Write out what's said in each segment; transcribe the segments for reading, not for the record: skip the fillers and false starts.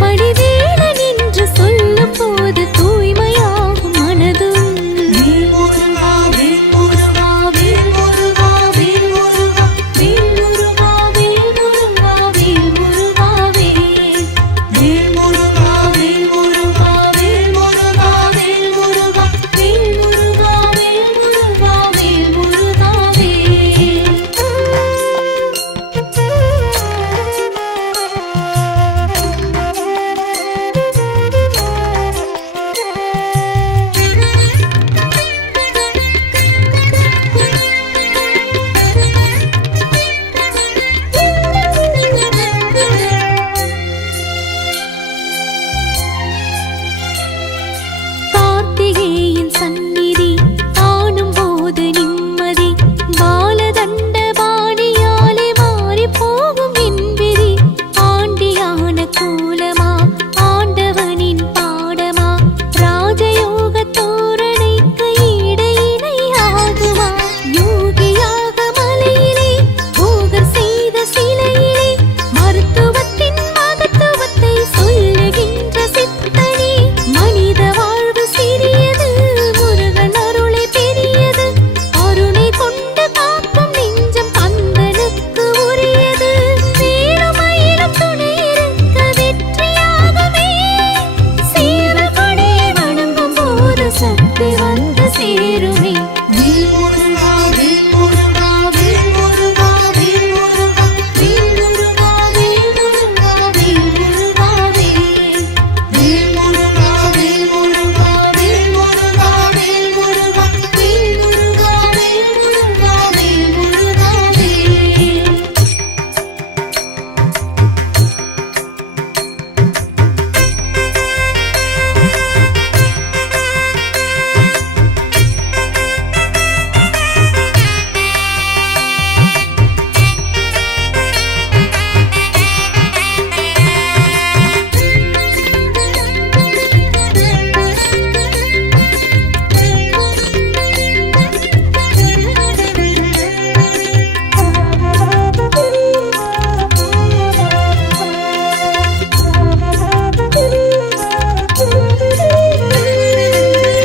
வடிவேலன் என்று சொல்லும் போது தூய்மையாகும் மனதும். வேல் முருகா வேல் முருகா வேல் முருகா வேல் முருகா வேல் முருகா வேல் முருகா வேல் முருகா வேல். வேல் முருகா வேல் முருகா வேல் முருகா வேல் முருகா வேல் முருகா வேல் முருகா வேல் முருகா வேல். கார்த்திகேயன் சந்நிதி காணும் போது நிம்மதி. பாலதண்ட பாணியாலே மாறி போகும் என்பிரி. ஆண்டியான கோலமா ஆண்டவனின் பாடமா ராஜயோக தோரணைக்கு ஈடு இணையாகுமா. யோகியாக மலையிலே போகர் செய்த சிலையிலே மருத்துவத்தின் மகத்துவத்தை சொல்லுகின்ற சித்தனே. மனித வாழ்வு சிறியது முருகன் அருளை பெரியது. கருணை கொண்டு காக்கும் நெஞ்சம் கந்தனுக்கு உரியது. வேலுமயிலும் துணை இருக்க வெற்றியாகுமே. சேவல் கொடியை வணங்கும் போது சக்தி வந்து சேருமே. வேல் முருகா வேல் முருகா வேல் முருகா வேல் முருகா வேல் முருகா வேல் முருகா வேல் முருகா வேல். வேல் முருகா வேல் முருகா வேல் முருகா வேல் முருகா வேல் முருகா வேல் முருகா வேல் முருகா வேல்.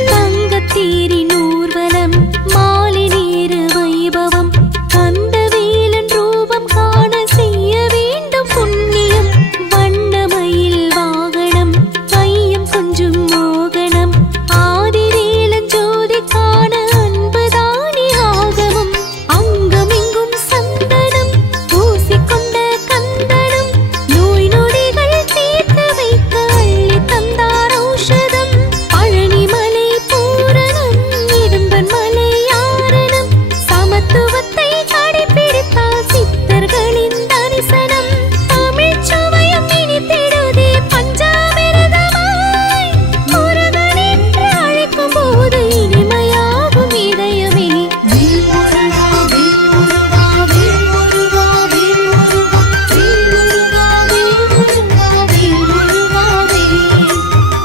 தங்கத்தேரின் ஊர்வலம் மாலை நேர வைபவம். கந்தவேலன் ரூபம் காண செய்ய வேண்டும் புண்ணியம். வண்ணமயில் வாகனம் கையம் கொஞ்சம் மோகனம். ஆதிவேலன் ஜோதி காண அன்புதானே ஆகமம். அங்கமெங்கும் சந்தனம் பூசிக்கொண்ட கந்தனும் நோய் நொடிகள் தீர்த்து வைக்க அள்ளி தந்தார் ஔஷதம். பழனிமலை பூரணம் இடும்பன் மலை யாரணம். சமத்துவத்தை கடைபிடித்தால் சித்தர்களின் தரிசனம். தமிழ்ச் சுவையும் இனித்திடுதே பஞ்சாமிர்தமாய். முருகன் என்று அழைக்கும் போது இனிமையாகும் இதயமே. வேல் முருகா வேல் முருகா வேல் முருகா வேல் முருகா வேல் முருகா வேல் முருகா வேல் முருகா வேல்.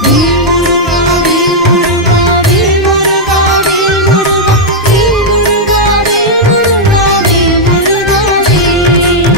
வேல் முருகா வேல் முருகா வேல் முருகா வேல் முருகா வேல் முருகா வேல் முருகா வேல் முருகா வேல்.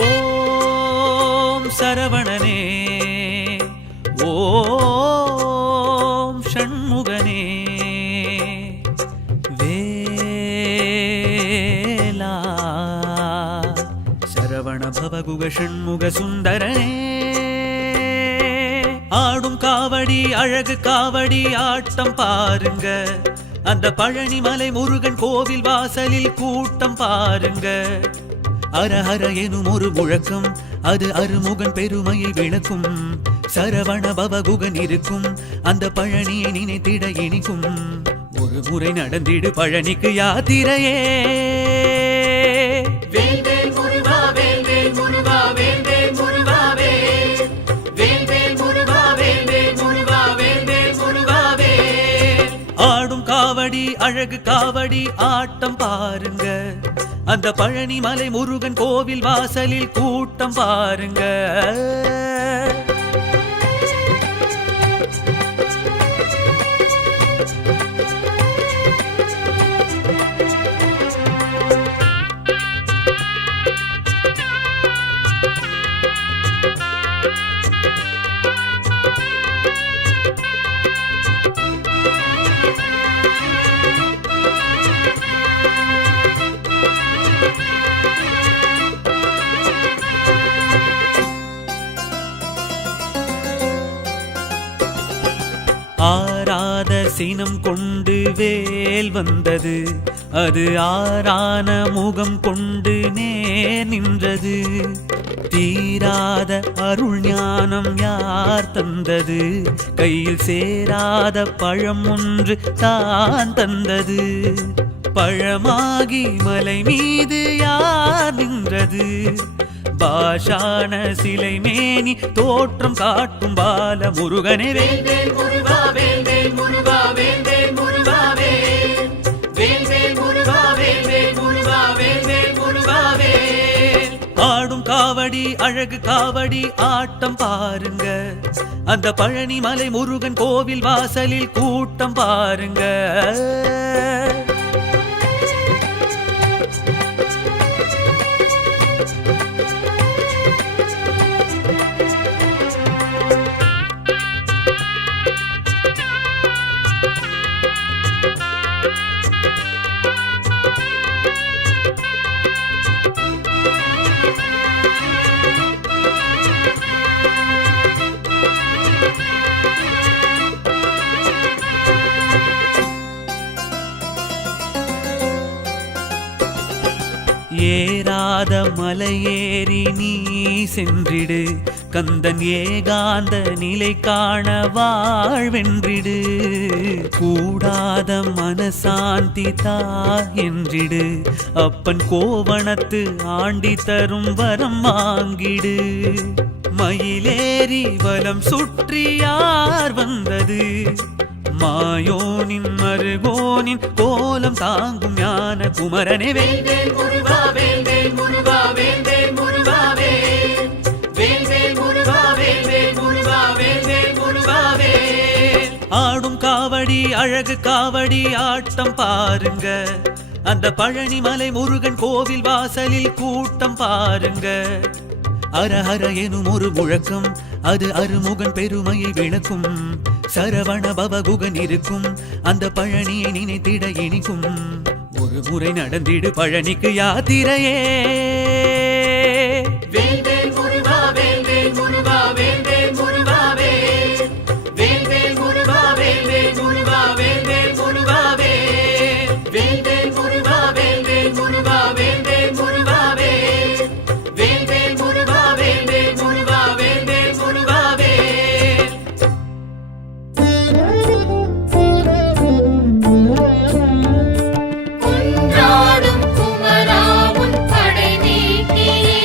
ஓம் சரவணனே ஓம் ஷண்முகனே வேலா சரவண பவகுக ஷண்முக சுந்தரனே. ஆடும் காவடி அழகு காவடி ஆட்டம் பாருங்க. அந்த பழனிமலை முருகன் கோவில் வாசலில் கூட்டம் பாருங்க. அரஹர எனும் ஒரு முழக்கம் அது அருமுகன் பெருமையை விளக்கும். சரவண பவகுகன் இருக்கும் அந்த பழனியை நினைத்திட இனிக்கும். ஒரு முறை நடந்திடு பழனிக்கு யாத்திரையே. வேல் வேல் முருகா வேல் வேல் முருகா வேல் வேல் முருகா வேல். வேல் வேல் முருகா வேல் வேல் முருகா வேல் வேல் முருகா வேல். ஆடும் காவடி அழகு காவடி ஆட்டம் பாருங்க அந்த பழனி மலை முருகன் கோவில் வாசலில் கூட்டம் பாருங்க ஆராத சினம் கொண்டு வேல் வந்தது அது ஆரான முகம் கொண்டு நேர் நின்றது தீராத அருள் ஞானம் யார் தந்தது கையில் சேராத பழம் ஒன்று தான் தந்தது பழமாகி மலை மீது யார் நின்றது பாஷான சிலை மேனி தோற்றம் காட்டும் பால முருகனே வேல் வேல் முருகா வேல் வேல் முருகா வேல் வேல் முருகா வேல் வேல் முருகா வேல் வேல் முருகா வேல் வேல் முருகா வேல் ஆடும் காவடி அழகு காவடி ஆட்டம் பாருங்க அந்த பழனி மலை முருகன் கோவில் வாசலில் கூட்டம் பாருங்க ஏறாத மலையேறி நீ சென்றிடு கந்தன் ஏகாந்த நிலை காண வாழ்வென்றிடு கூடாத மனசாந்தி தா என்றிடு அப்பன் கோவணத்து ஆண்டி தரும் வரம் வாங்கிடு மயிலேறி வலம் சுற்றி யார் வந்தது மாயோனின் மருகோனின் கோலம் தாங்கும் ஞான குமரனே வேல் வேல் முருகா வேல் வேல் முருகா வேல் வேல் முருகா வேல் வேல் முருகா வேல் வேல் முருகா வேல் வேல் முருகா வேல் ஆடும் காவடி அழகு காவடி ஆட்டம் பாருங்க அந்த பழனி மலை முருகன் கோவில் வாசலில் கூட்டம் பாருங்க அரஹர எனும் ஒரு முழக்கம் அது அருமுகன் பெருமையை விளக்கும் சரவண பவகுகன் இருக்கும் அந்த பழனியை நினைத்திட இனிக்கும் ஒரு முறை நடந்திடு பழனிக்கு யாத்திரையே வேல் வேல் முருகா வேல் வேல் முருகா வேல் வேல் முருகா வேல் வேல் முருகா வேல் வேல் முருகா வேல் வேல் முருகா வேல் வேல் முருகா வேல் வேல் முருகா வேல் வேல் முருகா வேல் வேல் முருகா வேல் வேல் முருகா வேல் வேல் முருகா வேல் குன்றாடும் குமரா உன் படை நீக்கியே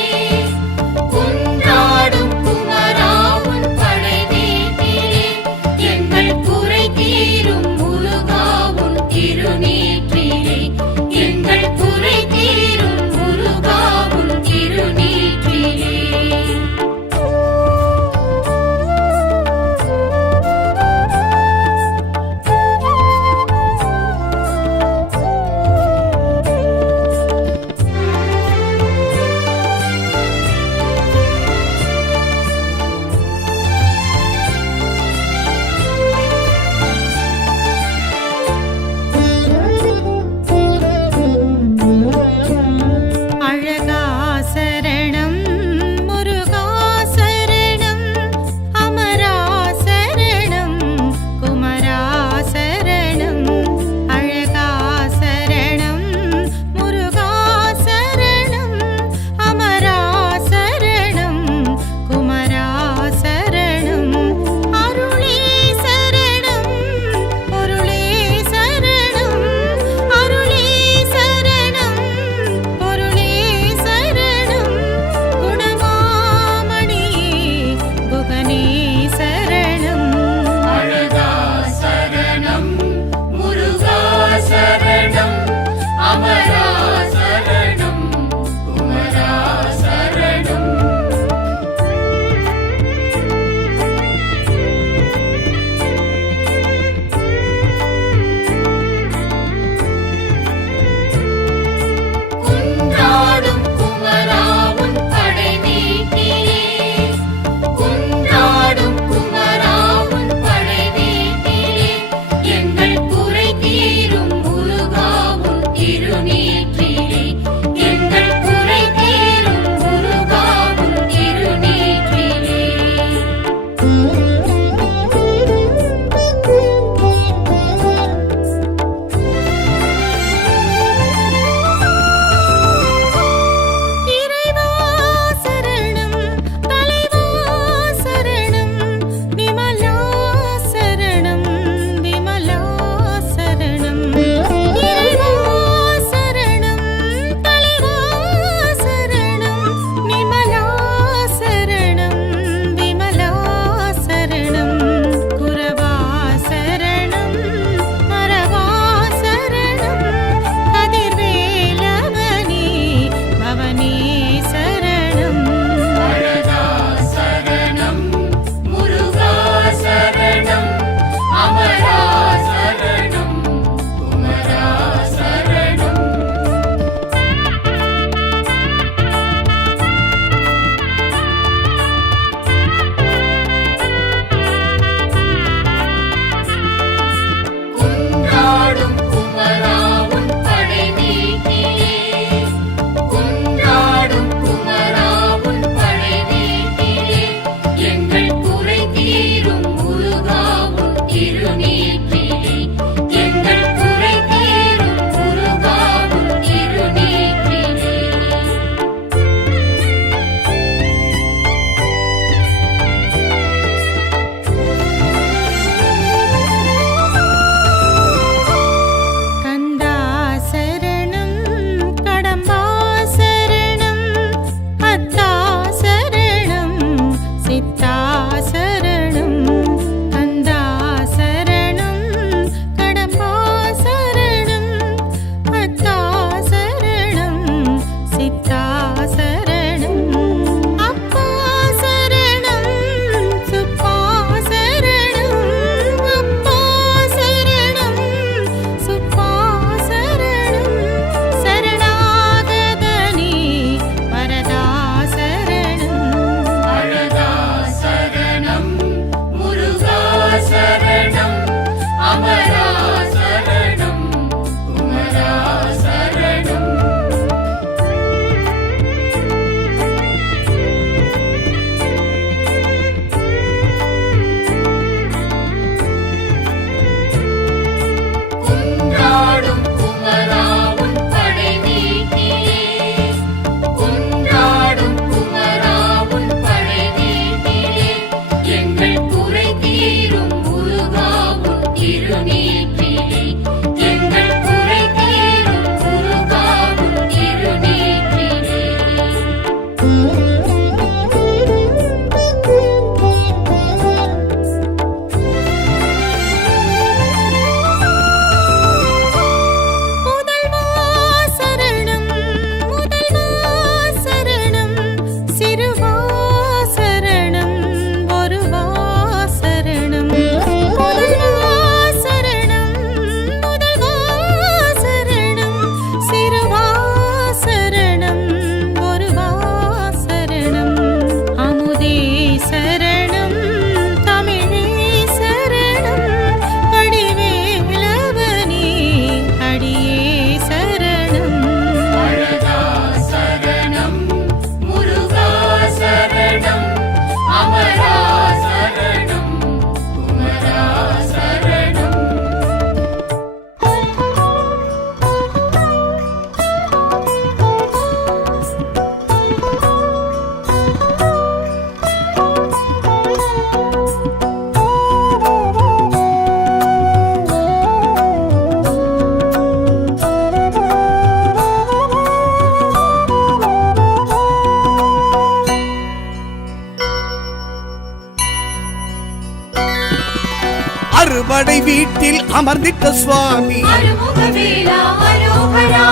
அறுபடை வீட்டில் அமர்ந்திட்ட சுவாமி அருமுகவேலா அரோகரா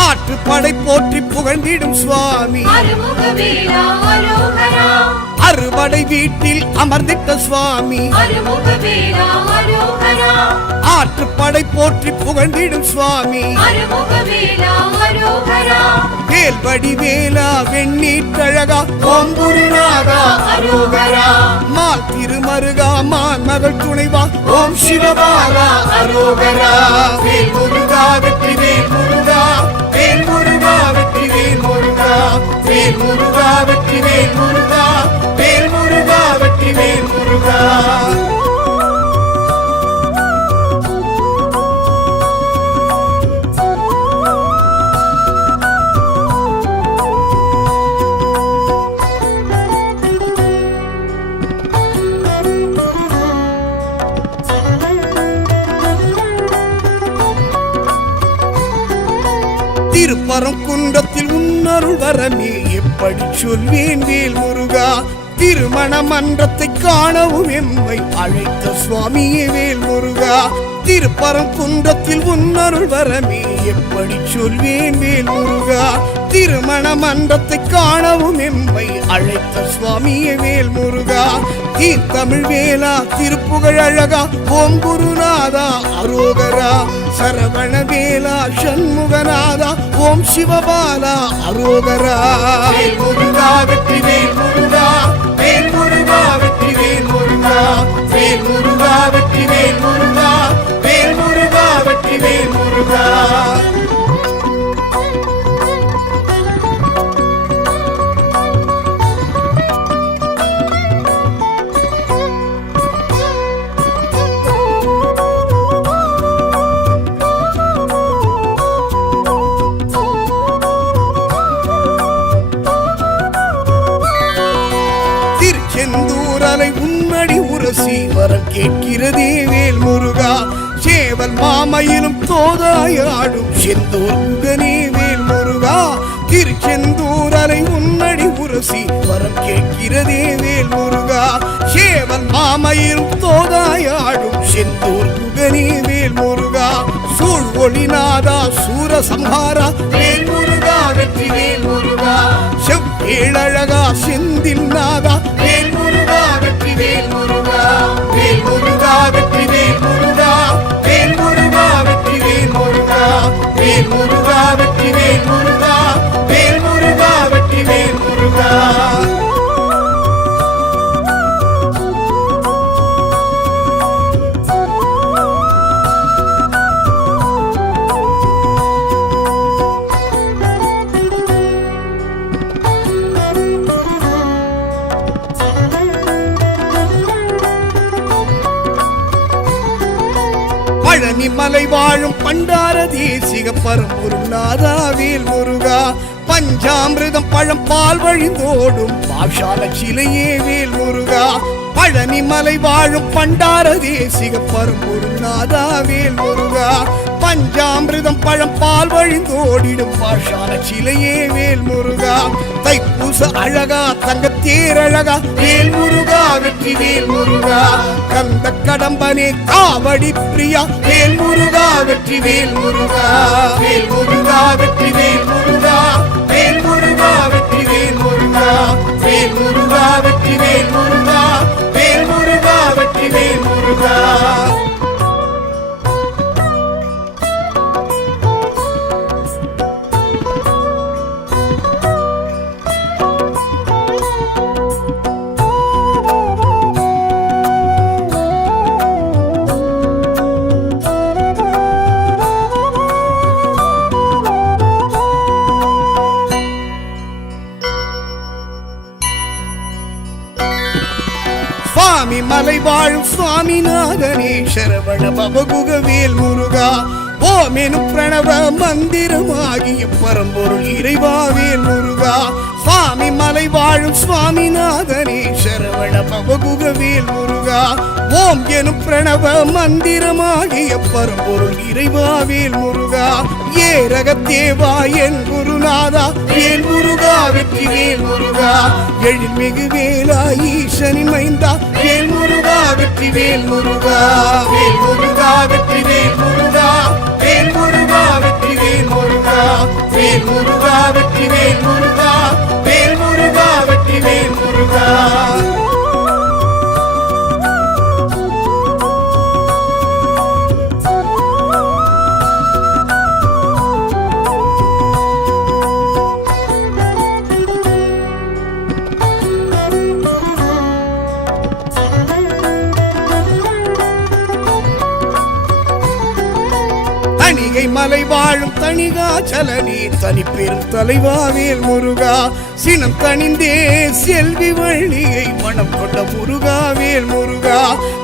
ஆற்றுப்படை போற்றி புகழ்ந்திடும் சுவாமி அருமுகவேலா அரோகரா அறுபடை வீட்டில் அமர்ந்திட்ட சுவாமி அருமுகவேலா அரோகரா ஆற்றுப்படை போற்றி புகழ்ந்திடும் சுவாமி அருமுகவேலா அரோகரா வேல்படி வேலா வெண்ணீற்றழகா ஓம் குருநாதா அரோகரா மால் திருமருகா மான் மகள் துணைவா ஓம் சிவபாலா அரோகரா வேல் முருகா வெற்றி வேல் முருகா வேல் முருகா வெற்றி வேல் முருகா வேல் முருகா வெற்றி வேல் முருகா வேல் முருகா வெற்றி வேல் முருகா திருப்பரங்குன்றத்தில் உன்னருள் வரமே எப்படி சொல்வேன் வேல் முருகா திருமண மன்றத்தை காணவும் எம்மை அழைத்த சுவாமியே வேல் முருகா திருப்பரங்குன்றத்தில் உன்னருள் வரமே எப்படி சொல்வேன் வேல் முருகா திருமண மன்றத்தை காணவும் எம்மை அழைத்த சுவாமியே வேல் முருகா தமிழ் வேலா திருப்புகழ் அழகா ஓம் குருநாதா அரோகரா சரவண வேலா சண்முகநாதா ஓம் சிவபாலா அரோகரா வேல் முருகா வெற்றி வேல் முருகா வேல் முருகா வெற்றி வேல் முருகா வேல் முருகா வெற்றி வேல் முருகா வேல் முருகா வெற்றி வேல் முருகா திருச்செந்தூரலை உன்னடி உரசி வரம் கேட்கிறதே வேல் முருகா சேவல் மாமையிலும் தோதாயாடும் செந்தூர் முகனே வேல் முருகா திருச்செந்தூரலை உன்னடி உரசி வரம் கேட்கிறதே வேல் முருகா சேவல் மாமையிலும் தோதாயாடும் செந்தூர் முகனே வேல் முருகா சூழ் ஒளிநாதா சூர சம்ஹாரா வேல் முருகா வெற்றி வேல் முருகா செவ்வேழழகா செந்தில் நாதா வேல் முருகா வெற்றி வேல் முருகா வேல் முருகா வெற்றி வேல் முருகா வேல் முருகா வெற்றி வேல் முருகா வேல் முருகா வெற்றி வேல் முருகா வேல் முருகா வெற்றி வேல் முருகா பழனி மலை வாழும் பண்டார தேசிக பரம்பொருநாதா வேல் முருகா பஞ்சாமிர்தம் பழம் பால் வழிந்தோடும் பாஷால சிலையே வேல் முருகா பழனி மலை வாழும் பண்டார தேசிக பரம்பொருநாதா வேல் முருகா பஞ்சாமிர்தம் பழம் பால் வழிந்தோடிடும் பாஷால சிலையே வேல் முருகா தைப்பூச அழகா தங்கத்தேரழகா வேல் முருகா வெற்றி வேல் முருகா கந்த கடம்பனே காவடி பிரியா வேல் முருகா வெற்றி வேல் முருகா வேல் முருகா வெற்றி வேல் முருகா வேல் முருகா வெற்றி வேல் முருகா வேல் முருகா வெற்றி வேல் முருகா வேல் முருகா வெற்றி வேல் முருகா சுவாமி மலை வாழும் சுவாமிநாதனே சரவண பவகுக வேல் முருகா ஓமெனும் பிரணவ மந்திரமாகிய பரம்பொருள் இறைவா வேல் முருகா சுவாமி மலை வாழும் சுவாமிநாதனே சரவண சரவண பவகுக வேல் முருகா ஓம் எனும் பிரணவ மந்திரமாகிய பரம்பொருள் இறைவா வேல் முருகா ஏரகத்தேவா என் குருநாதா வேல் முருகா வெற்றி வேல் முருகா எழில்மிகு வேலா ஈசனின் மைந்தா வேல் முருகா வெற்றி வேல் முருகா வேல் முருகா வெற்றி வேல் முருகா வேல் முருகா வெற்றி வேல் முருகா வேல் முருகா வெற்றி வேல் முருகா வேல் முருகா வெற்றி வேல் முருகா தணிகை மலை வாழும் தணிகாச்சலனே தனி பெரும் தலைவா வேல் முருகா சினம் தணிந்தே செல்வி வள்ளியை மனம் கொண்ட முருகா வேல் முருகா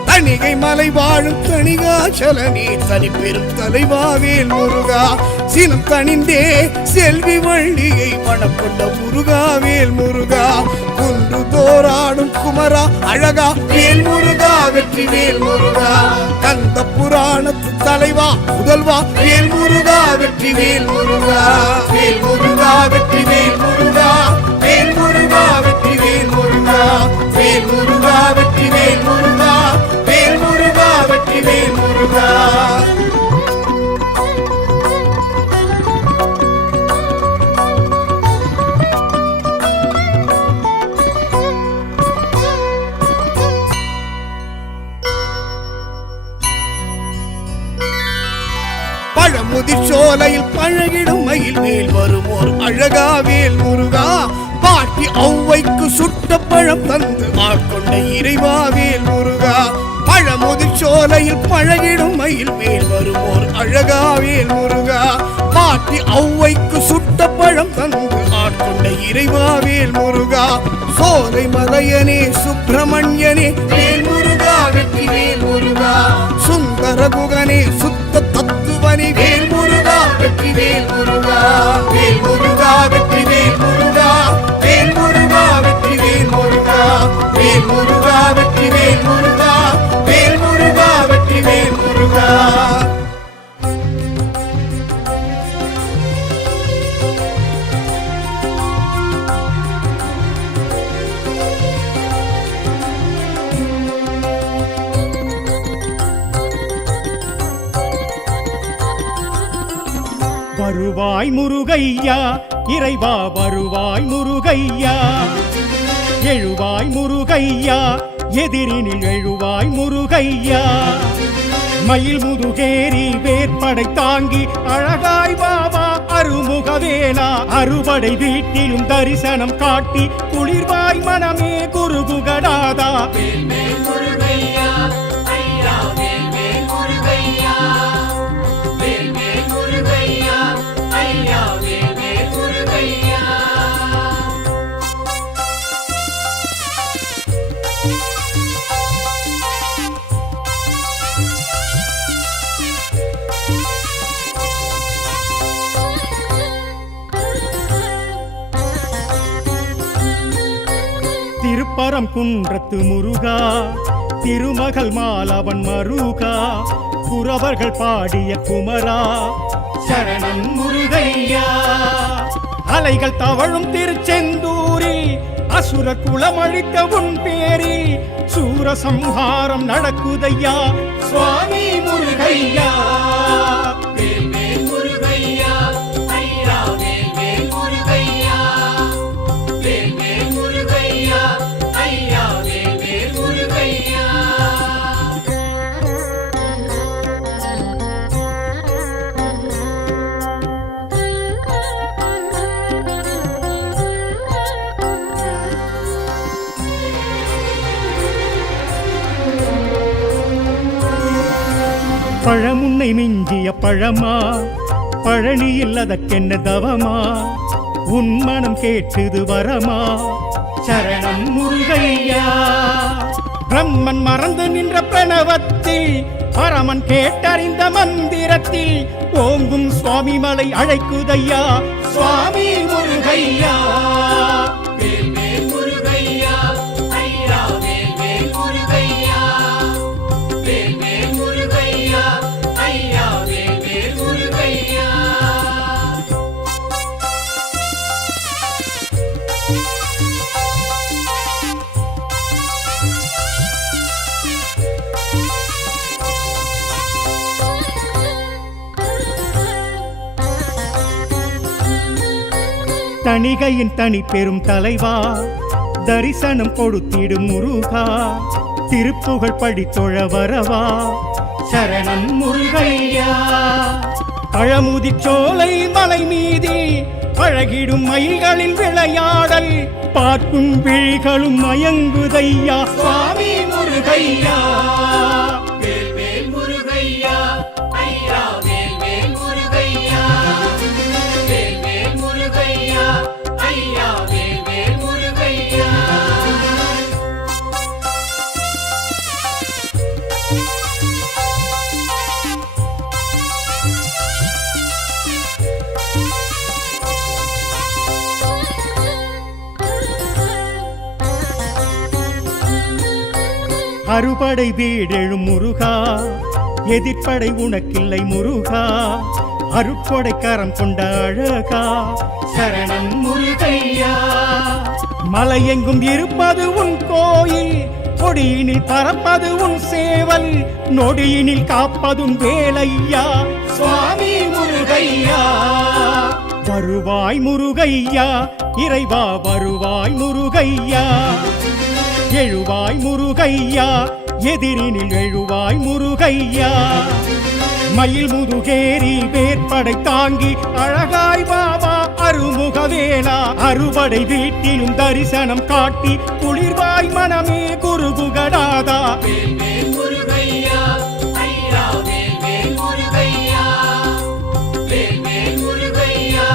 தணிகை மலை வாழும் தணிகாச்சலனே தனி பெரும் தலைவா வேல் முருகா சினம் தணிந்தே செல்வி வள்ளியை மனம் கொண்ட முருகா வேல் முருகா குன்று தோராடும் குமரா அழகா வேல் முருகா வெற்றி வேல் முருகா கந்த புராணத்து தலைவா முதல்வா வேல் முருகா வெற்றி வேல் முருகா வேல் முருகா வெற்றி வேல் முருகா வேல் முருகா வெற்றி வேல் முருகா வேல் முருகா வெற்றி வேல் முருகா வேல் முருகா வெற்றி வேல் முருகா பழமுதிர்ச்சோலையில் பழகிடும் மயில் மேல் வருமோர் அழகா வேல் முருகா பாட்டி ஔவைக்கு சுட்ட பழம் தந்து ஆட்கொண்ட இறைவா வேல் முருகா பழமுதிர்ச்சோலையில் பழகிடும் மயில் மேல் வருமோர் அழகா வேல் முருகா பாட்டி ஔவைக்கு சுட்ட பழம் தந்து ஆட்கொண்ட இறைவா வேல் முருகா சோலை மலையனே சுப்பிரமணியனே வேல் முருகா வெற்றி வேல் முருகா சுந்தர குகனே சுத்த தத்துவனே வேல் முருகா வெற்றி வேல் முருகா வேல் முருகா வெற்றி வேல் முருகா வேல் முருகா வெற்றி வேல் முருகா வேல் முருகா வெற்றி வேல் முருகா வேல் முருகா வெற்றி வேல் முருகா வருவாய் முருகையா இறைவா வருவாய் முருகையா எழுவாய் முருகையா எதிரினில் எழுவாய் முருகையா மயில் முதுகேரி வேற்படை தாங்கி அழகாய் வாவா அருமுகவேலா அறுபடை வீட்டிலும் தரிசனம் காட்டி குளிர்வாய் மனமே குருகுகடாதா திருப்பரம் குன்றத்து முருகா திருமகள் மாலவன் மருகா குறவர்கள் பாடிய குமரா சரணம் முருகையா அலைகள் தவழும் திருச்செந்தூரில் அசுர குலமழித்த உன் பேரில் சூரசம்ஹாரம் நடக்குதையா சுவாமி முருகையா பழமுன்னை மிஞ்சிய பழமா பழனியில் அதற்கென்ன தவமா உன் மனம் கேட்டது வரமா சரணம் முருகையா பிரம்மன் மறந்து நின்ற பிரணவத்தில் பரமன் கேட்டறிந்த மந்திரத்தில் ஓங்கும் சுவாமி மலை அழைக்குதையா சுவாமி முருகையா முருகையா தணிகையின் தனி பெரும் தலைவா தரிசனம் கொடுத்திடும் முருகா திருப்புகழ் படித்தொழ வரவா சரணம் முருகையா பழமுதிர் சோலை மலை மீதே அழகிடும் மயில்களின் விளையாடல் பார்க்கும் விழிகளும் மயங்குதையா சுவாமி முருகையா வேல்வேல் முருகையா ஐயா வேல்வேல் முருகையா வேல்வேல் முருகையா ஐயா வேல்வேல் முருகையா அறுபடை வீடெழும் முருகா எதிர்ப்படை உனக்கில்லை முருகா அருட்கொடை கரம் கொண்ட அழகா சரணம் முருகையா மலையெங்கும் இருப்பது உன் கோயில் கொடியினில் பறப்பது உன் சேவல் நொடியினில் காப்பதும் வேலையா சுவாமி முருகையா வருவாய் முருகையா இறைவா வருவாய் முருகையா எழுவாய் முருகையா எதிரினில் எழுவாய் முருகையா மயில் முதுகேரி வேற்படை தாங்கி அழகாய் வாவா அருமுகவேலா அறுபடை வீட்டிலும் தரிசனம் காட்டி குளிர்வாய் மனமே குருகுகடாதா வேல்வேல் முருகையா ஐயா வேல்வேல் முருகையா வேல்வேல் முருகையா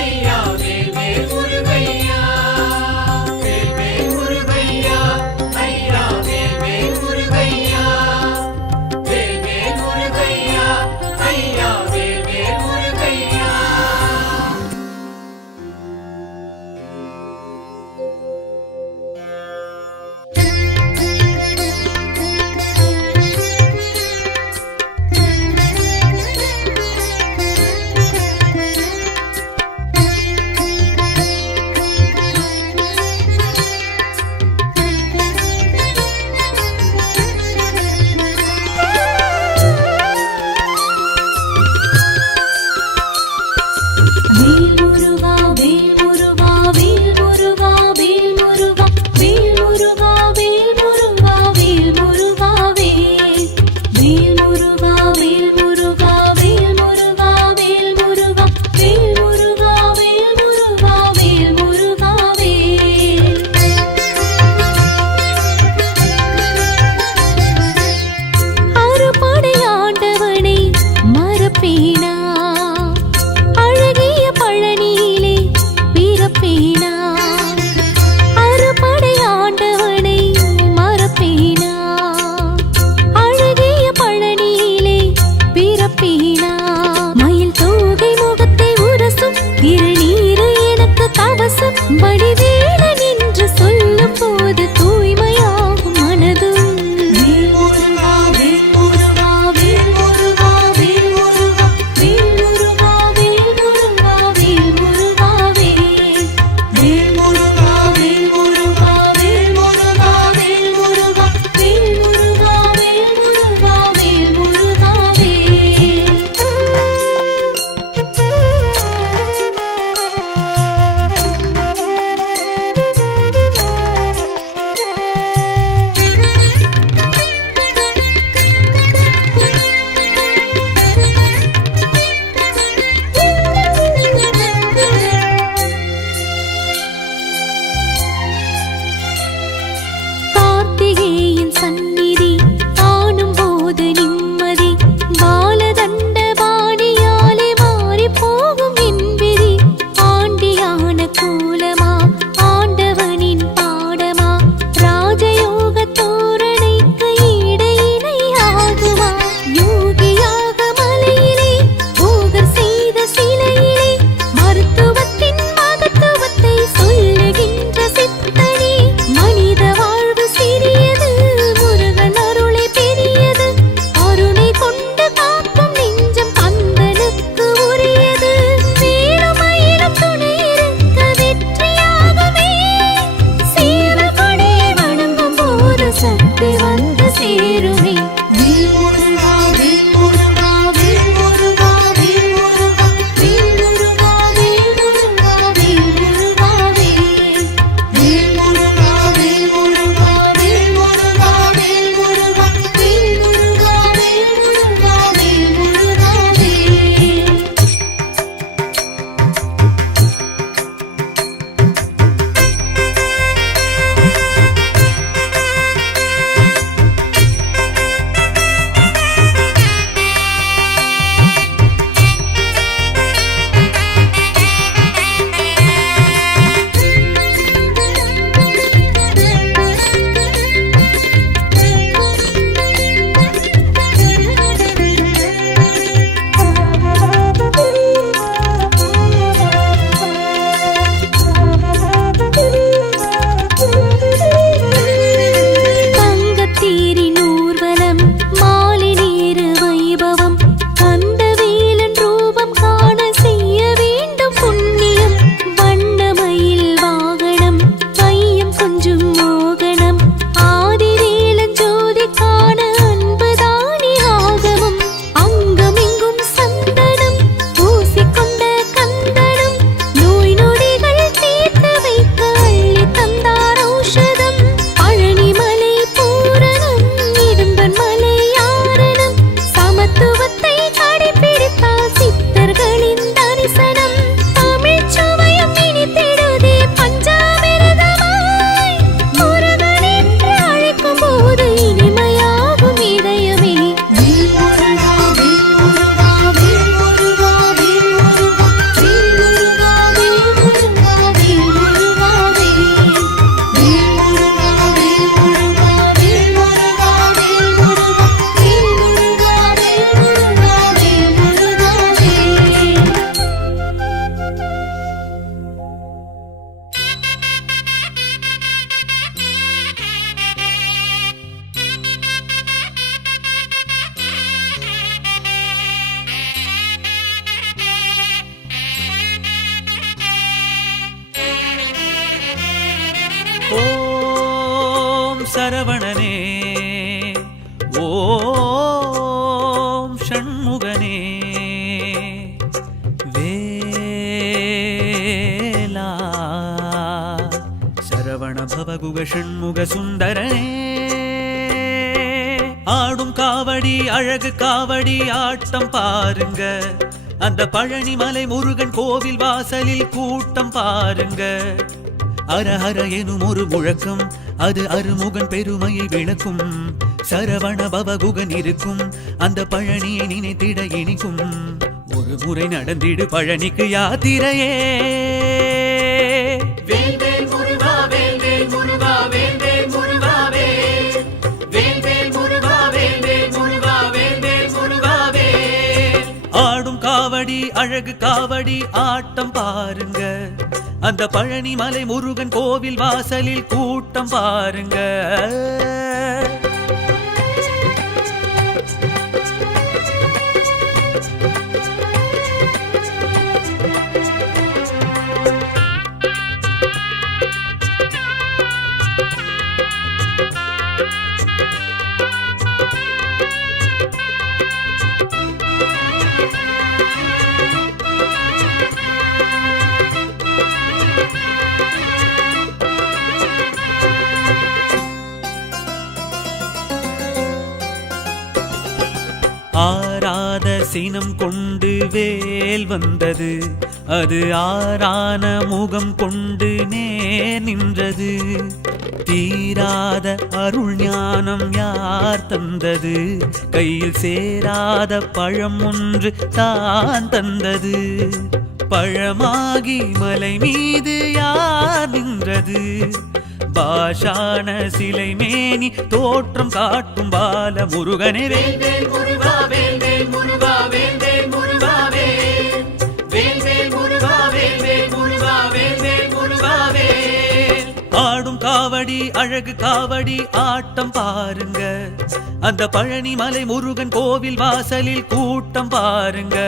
ஐயா வேல்வேல் முருகையா வேல்வேல் முருகையா ஐயா வேல்வேல் முருகையா வேல்வேல் முருகையா ஐயா வேல்வேல் முருகையா Thank you. சரவணனே ஓம் ஷண்முகனே வேலா சரவண பவகுக ஷண்முக சுந்தரனே ஆடும் காவடி அழகு காவடி ஆட்டம் பாருங்க அந்த பழனிமலை முருகன் கோவில் வாசலில் கூட்டம் பாருங்க அரஹர எனும் ஒரு முழக்கம் அது அருமுகன் பெருமையை விளக்கும் சரவண பவகுகன் இருக்கும் அந்த பழனியை நினைத்திட இனிக்கும் ஒரு முறை நடந்திடு பழனிக்கு யாத்திரையே வேல் வேல் முருகா வேல் வேல் முருகா வேல் வேல் முருகா வேல் வேல் வேல் முருகா வேல் வேல் முருகா வேல் வேல் முருகா வேல் ஆடும் காவடி அழகு காவடி ஆட்டம் பாருங்க அந்த பழனிமலை முருகன் கோவில் வாசலில் கூட்டம் பாருங்க ஆராத சினம் கொண்டு வேல் வந்தது அது ஆரான முகம் கொண்டு நேர் நின்றது தீராத அருள் ஞானம் யார் தந்தது கையில் சேராத பழம் ஒன்று தான் தந்தது பழமாகி மலை மீது யார் நின்றது பாஷான சிலை மேனி தோற்றம் காட்டும் பால முருகனே வேல் வேல் முருகா வேல் வேல் முருகா வேல் வேல் முருகா வேல் வேல் வேல் முருகா வேல் வேல் முருகா வேல் வேல் முருகா வேல் ஆடும் காவடி அழகு காவடி ஆட்டம் பாருங்க அந்த பழனிமலை முருகன் கோவில் வாசலில் கூட்டம் பாருங்க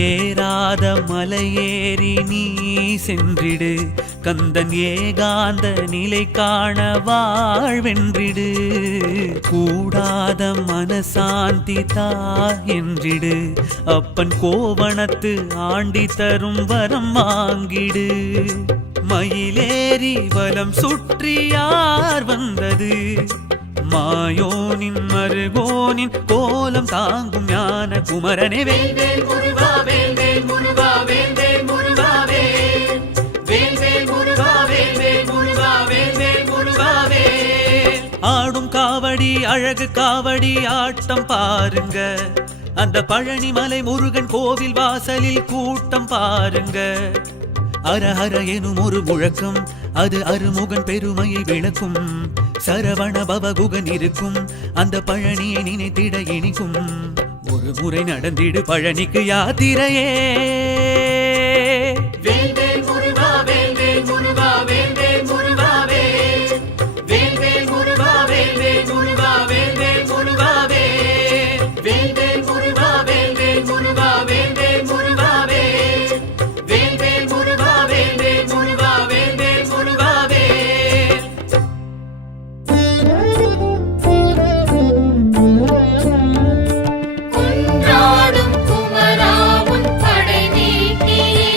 ஏறாத மலையேறி நீ சென்றிடு கந்தன் ஏகாந்த நிலை காண வாழ்வென்றிடு கூடாத மனசாந்தி தா என்றிடு அப்பன் கோவணத்து ஆண்டி தரும் வரம் வாங்கிடு மயிலேறி வலம் சுற்றி யார் வந்தது மாயோனின் மருகோனின் கோலம் தாங்கும் ஞான குமரனே வேல் வேல் முருகா வேல் வேல் முருகா வேல் வேல் முருகா வேல் வேல் வேல் முருகா வேல் வேல் முருகா வேல் வேல் முருகா வேல் ஆடும் காவடி அழகு காவடி ஆட்டம் பாருங்க அந்த பழனிமலை முருகன் கோவில் வாசலில் கூட்டம் பாருங்க அரஹர எனும் ஒரு முழக்கம் அது அருமுகன் பெருமையை விளக்கும் சரவண பவகுகன் இருக்கும் அந்த பழனியை நினைத்திட இனிக்கும் ஒரு முறை நடந்திடு பழனிக்கு யாத்திரையே வேல் வேல் முருகா வேல் வேல் முருகா வேல் வேல் முருகா வேல் வேல் வேல் முருகா வேல் வேல் முருகா வேல் வேல் முருகா வேல் வேல் வேல் முருகா வேல் வேல் முருகா வேல் வேல் முருகா வேல் வேல் வேல் முருகா வேல் வேல் முருகா வேல் வேல் முருகா வேல் குன்றாடும் குமரா உன் படை நீக்கியே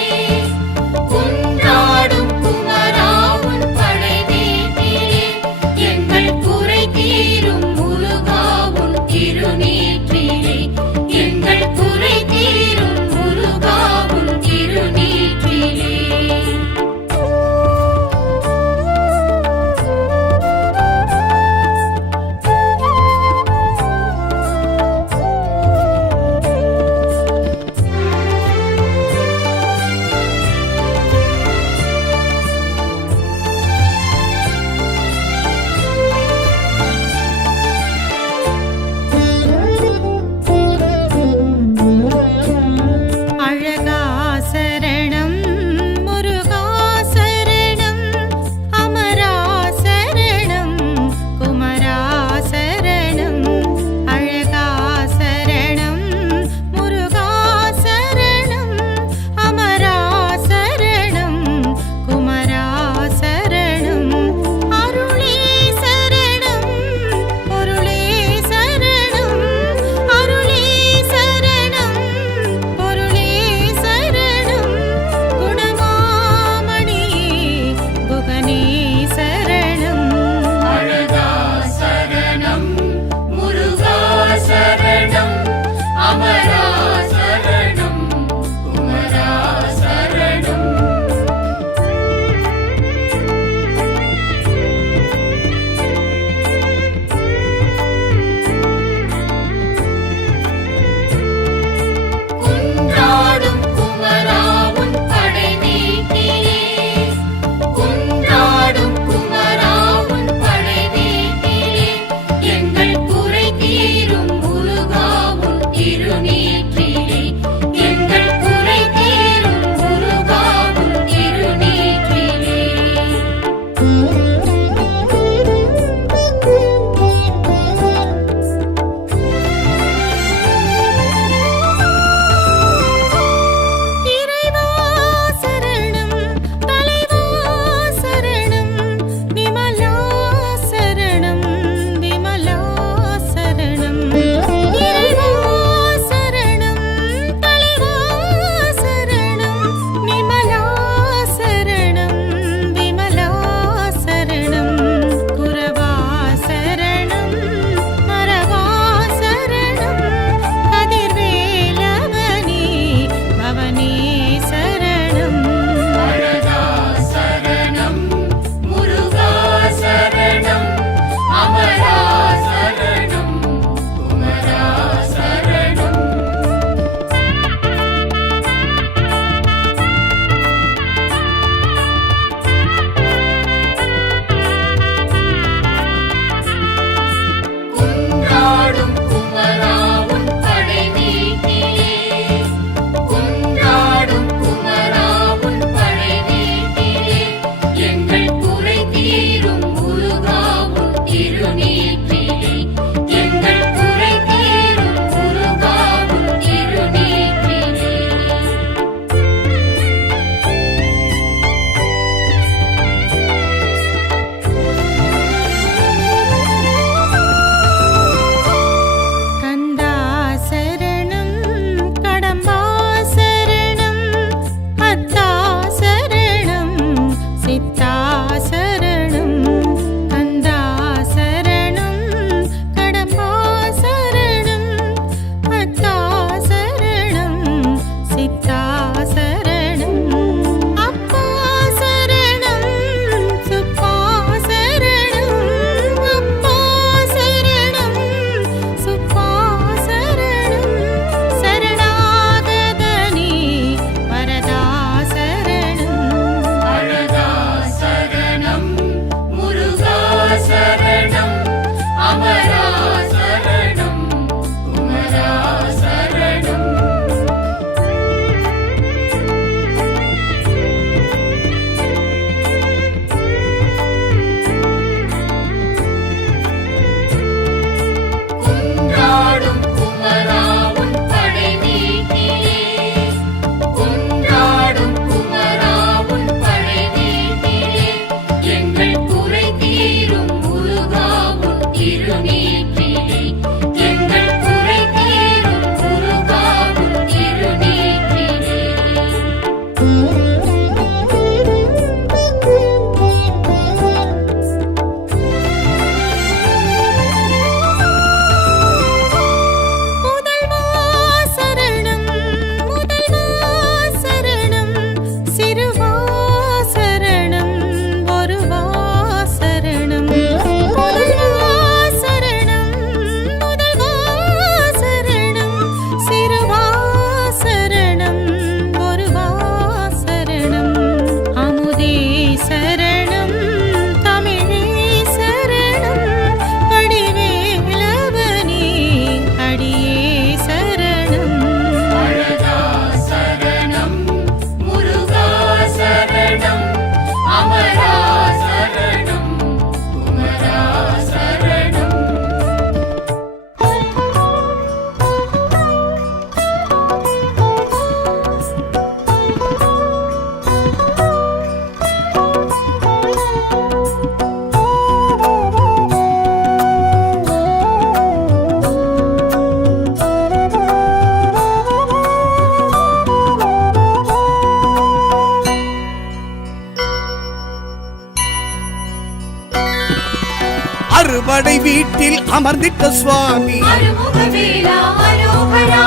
அறுபடை வீட்டில் அமர்ந்திட்ட சுவாமி அருமுகவேலா அரோகரா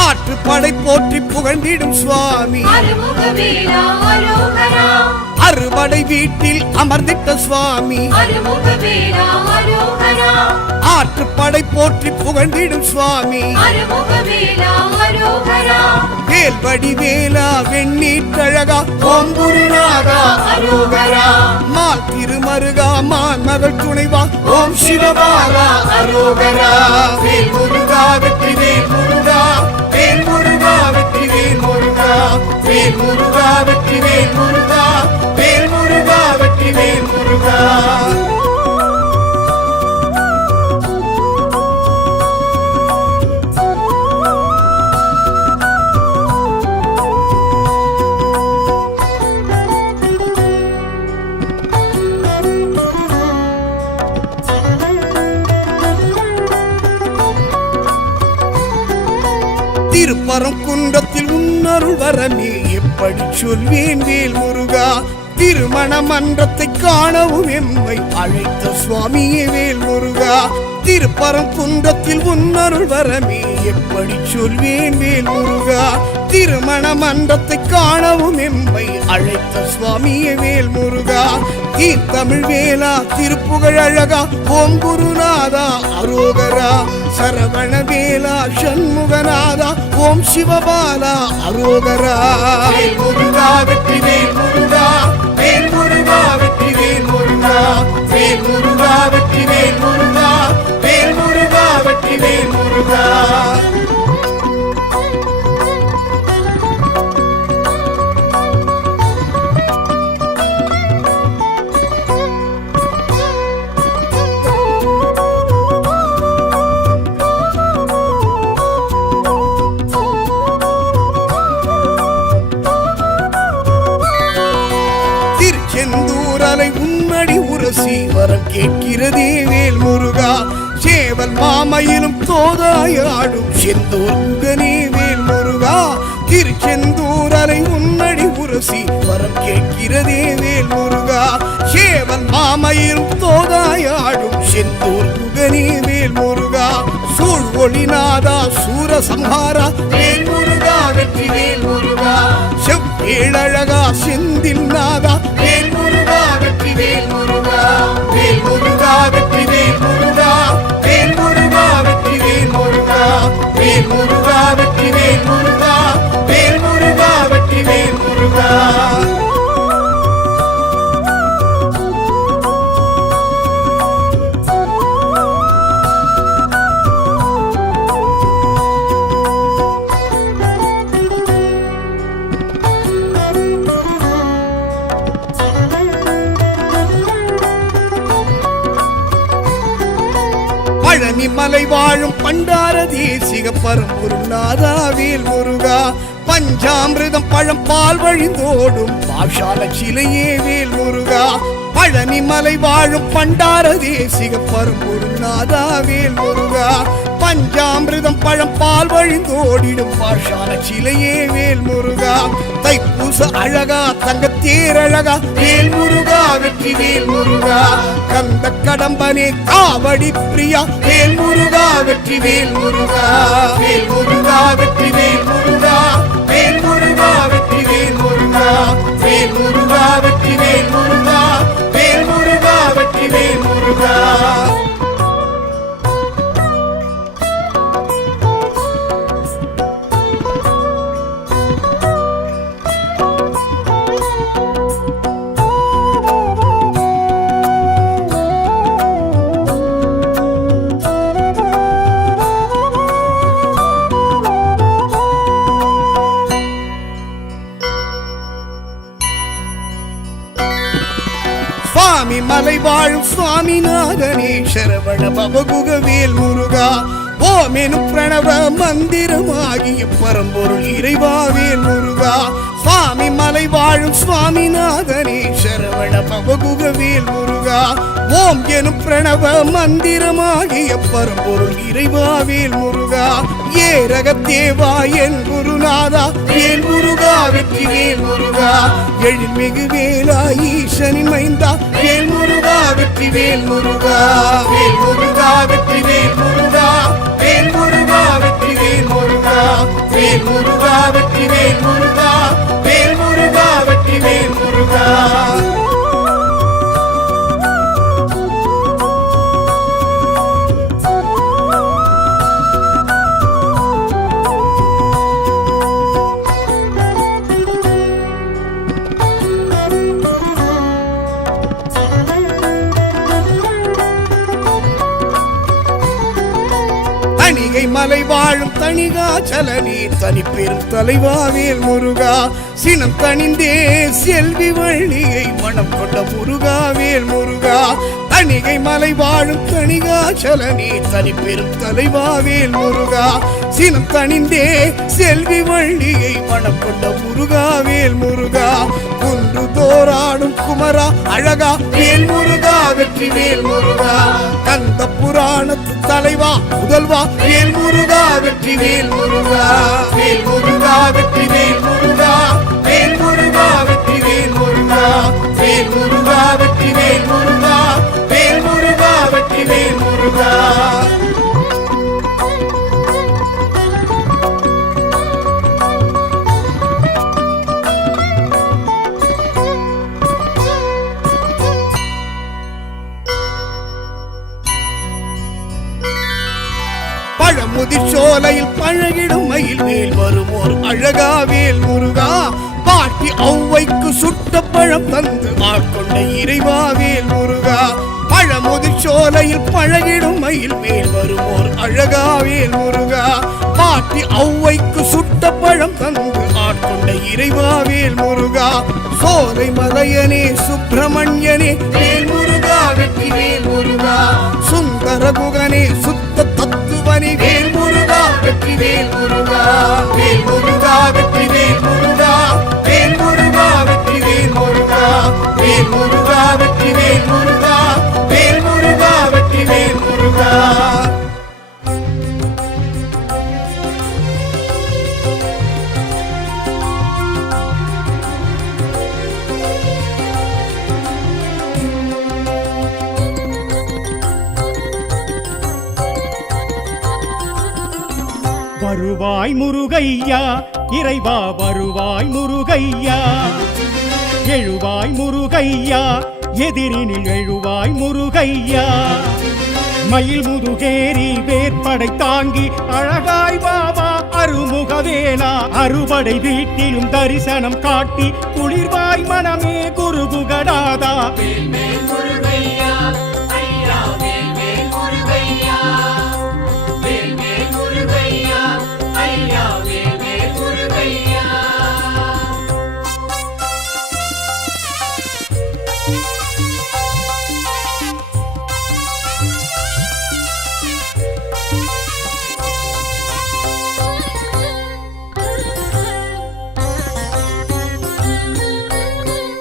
ஆற்றுப்படை போற்றி புகழ்ந்திடும் சுவாமி அருமுகவேலா அரோகரா அறுபடை வீட்டில் அமர்ந்திட்ட சுவாமி அருமுகவேலா அரோகரா ஆற்றுப்படை போற்றி புகழ்ந்திடும் சுவாமி அருமுகவேலா அரோகரா வேல்வடி வேலா வெண்ணீற்றழகா ஓம் குருநாதா அரோகரா மால் திருமருகா மான் மகள் துணைவா ஓம் சிவபாலா அரோகரா வேல் முருகா வெற்றி வேல் முருகா வேல் முருகா வெற்றி வேல் முருகா வேல் முருகா வெற்றி வேல் முருகா வேல் முருகா வெற்றி வேல் முருகா திருப்பரங்குன்றத்தில் உன்னருள் வரமே எப்படி சொல்வேன் வேல் முருகா திருமண மன்றத்தை காணவும் எம்மை அழைத்த சுவாமியே வேல் முருகா திருப்பரங்குன்றத்தில் உன்னருள் வரமே எப்படி சொல்வேன் வேல் முருகா திருமண மன்றத்தை காணவும் எம்மை அழைத்த சுவாமியே வேல் முருகா தமிழ் வேலா திருப்புகழ் அழகா ஓம் குருநாதா அரோகரா சரவண வேலா சண்முகநாதா ஓம் சிவபாலா அரோகரா வேல் முருகா வெற்றி வேல் முருகா வேல் முருகா வெற்றி வேல் முருகா வேல் முருகா வெற்றி வேல் முருகா வேல் முருகா வெற்றி வேல் முருகா திருச்செந்தூரலை உன்னடி உரசி வரம் கேட்கிறதே வேல் முருகா சேவல் மாமையிலும் தோதாயாடும் செந்தூர் முகனே வேல் முருகா திருச்செந்தூரலை உன்னடி உரசி வரம் கேட்கிறதே வேல் முருகா சேவல் மாமையிலும் தோதாயாடும் செந்தூர் முகனே வேல் முருகா சூழ் ஒளிநாதா சூரசம்ஹாரா வேல் முருகா வெற்றி வேல் முருகா செவ்வேழழகா செந்தில் நாதா வேல் முருகா வெற்றி வேல் முருகா வேல் முருகா வெற்றி வேல் முருகா வேல் முருகா வெற்றி வேல் முருகா வேல் முருகா வெற்றி வேல் முருகா வேல் முருகா வெற்றி வேல் முருகா பழனி மலை வாழும் பண்டார தேசிக பரம்பொருநாதா வேல் முருகா பஞ்சாமிர்தம் பழம் பால் வழிந்தோடும் பாஷால சிலையே வேல் முருகா பழனி மலை வாழும் பண்டார தேசிக பரம்பொருநாதா வேல் முருகா பஞ்சாமிர்தம் பழம் பால் வழிந்தோடிடும் பாஷால சிலையே வேல் முருகா தைப்பூச அழகா தங்கத்தேரழகா வேல் முருகா வெற்றி வேல் முருகா கந்த கடம்பனே காவடி பிரியா வேல் முருகா வெற்றி வேல் முருகா வேல் முருகா வெற்றி வேல் முருகா வேல் முருகா வெற்றி வேல் முருகா வேல் முருகா வெற்றி வேல் முருகா வேல் முருகா வெற்றி வேல் முருகா சுவாமி மலை வாழும் சுவாமிநாதனே சரவண பவகுக வேல் முருகா ஓமெனும் பிரணவ மந்திரமாகிய பரம்பொருள் இறைவா வேல் முருகா சுவாமி மலை வாழும் சுவாமிநாதனே சரவண பவகுக வேல் முருகா ஓம் எனும் பிரணவ மந்திரமாகிய பரம்பொருள் இறைவா வேல் முருகா ஏரகத்தேவா என் குருநாதா வேல் முருகா வெற்றி வேல் முருகா எழில்மிகு வேலா ஈசனின் மைந்தா வேல் முருகா வெற்றிவேல் முருகா வேல் முருகா வெற்றிவேல் முருகா வேல் முருகா வெற்றிவேல் முருகா வேல் முருகா வெற்றிவேல் முருகா வேல் முருகா வெற்றிவேல் முருகா தணிகை மலை வாழும் தணிகாச்சலனே தனி பெரும் தலைவாவேல் முருகா சினம் தணிந்தே செல்வி வள்ளியை மனம் கொண்ட முருகாவேல் முருகா தணிகை மலை வாழும் தணிகாச்சலனே தனி பெரும் தலைவாவேல் முருகா சினம் தணிந்தே செல்வி வள்ளியை மனம் கொண்ட முருகாவேல் முருகா குன்று தோராடும் குமரா அழகா வேல் முருகா வெற்றி வேல் முருகா கந்த புராணத்து தலைவா முதல்வா வேல் முருகா வெற்றி வேல் முருகா வேல் முருகா வெற்றி வேல் முருகா வேல் முருகா வெற்றி வேல் முருகா வேல் முருகா வெற்றி வேல் முருகா வேல் முருகா வெற்றி வேல் முருகா பழமுதிர்ச்சோலையில் பழகிடும் மயில் மேல் வருமோர் அழகா வேல் முருகா பாட்டி ஔவைக்கு சுட்ட பழம் தந்து ஆட்கொண்ட இறைவா வேல் முருகா பழமுதிர்ச்சோலையில் பழகிடும் மயில் மேல் வருமோர் அழகா வேல் முருகா பாட்டி ஔவைக்கு சுட்ட பழம் தந்து ஆட்கொண்ட இறைவா வேல் முருகா சோலை மலையனே சுப்பிரமணியனே வேல் முருகா வெற்றி வேல் முருகா சுந்தர குகனே சுத்த தத்துவனே வேல் முருகா வெற்றி வேல் முருகா வேல் முருகா வெற்றி வேல் முருகா வேல் முருகா வெற்றி வேல் முருகா வேல் முருகா வெற்றி வேல் முருகா வேல் முருகா வெற்றி வேல் முருகா வருவாய் முருகையா இறைவா வருவாய் முருகையா எழுவாய் முருகையா எதிரினில் எழுவாய் முருகையா மயில் முதுகேரி வேற்படை தாங்கி அழகாய் வாவா அருமுகவேலா அறுபடை வீட்டிலும் தரிசனம் காட்டி குளிர்வாய் மனமே குருகுகடாதா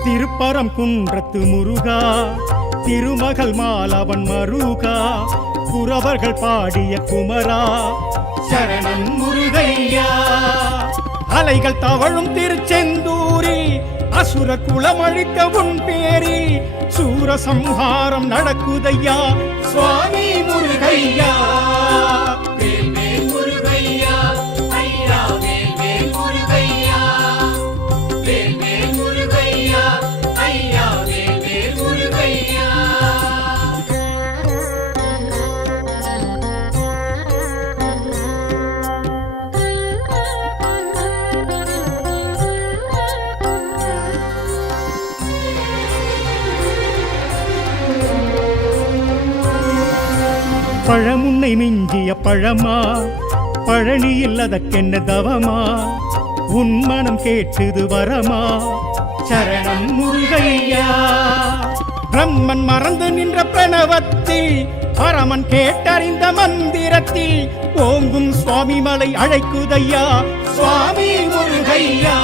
திருப்பரம் குன்றத்து முருகா திருமகள் மாலவன் மருகா குறவர்கள் பாடிய குமரா சரணம் முருகையா அலைகள் தவழும் திருச்செந்தூரில் அசுர குலமழிக்க உன் பேரில் சூரசம்ஹாரம் நடக்குதையா சுவாமி முருகையா பழமுன்னை மிஞ்சிய பழமா பழனியில் அதற்கென்ன தவமா உன் மனம் கேட்டது வரமா சரணம் முருகையா பிரம்மன் மறந்து நின்ற பிரணவத்தில் பரமன் கேட்டறிந்த மந்திரத்தில் ஓங்கும் சுவாமி மலை அழைக்குதையா சுவாமி முருகையா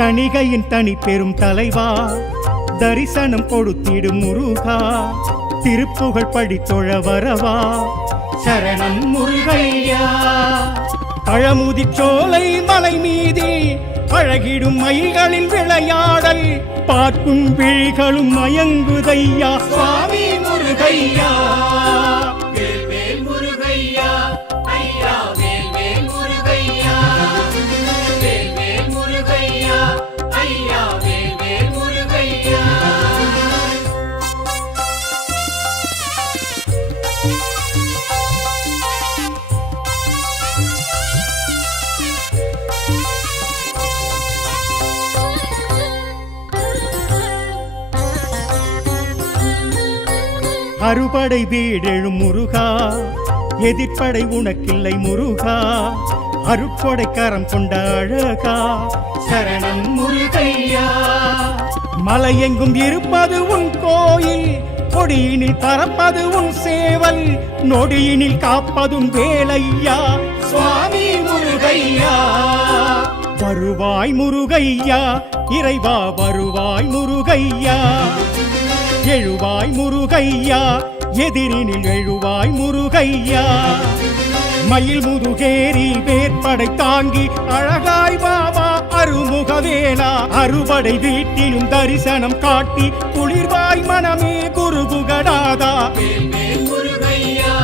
தணிகையின் தனி பெரும் தலைவா தரிசனம் கொடுத்திடும் முருகா திருப்புகழ் படித்தொழ வரவா சரணம் முருகையா பழமுதிர்ச்சோலை மலை மீதே அழகிடும் மயில்களின் விளையாடல் பார்க்கும் விழிகளும் மயங்குதையா சுவாமி முருகையா வேல் முருகையா ஐயா வேல் முருகையா வேல் முருகையா ஐயா வேல் முருகையா அறுபடை வீடெழும் முருகா எதிர்ப்படை உனக்கில்லை முருகா அருட்கொடை கரம் கொண்ட அழகா சரணம் முருகையா மலையெங்கும் இருப்பது உன் கோயில் கொடியினில் பறப்பது உன் சேவல் நொடியினில் காப்பதும் வேலையா சுவாமி முருகையா வருவாய் முருகையா இறைவா வருவாய் முருகையா எழுவாய் முருகையா எதிரினில் எழுவாய் முருகையா மயில் முதுகேரி வேற்படை தாங்கி அழகாய் வாவா அருமுகவேலா அறுபடை வீட்டிலும் தரிசனம் காட்டி குளிர்வாய் மனமே குருகுகடாதா வேல் முருகையா